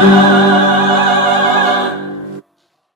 Senhor.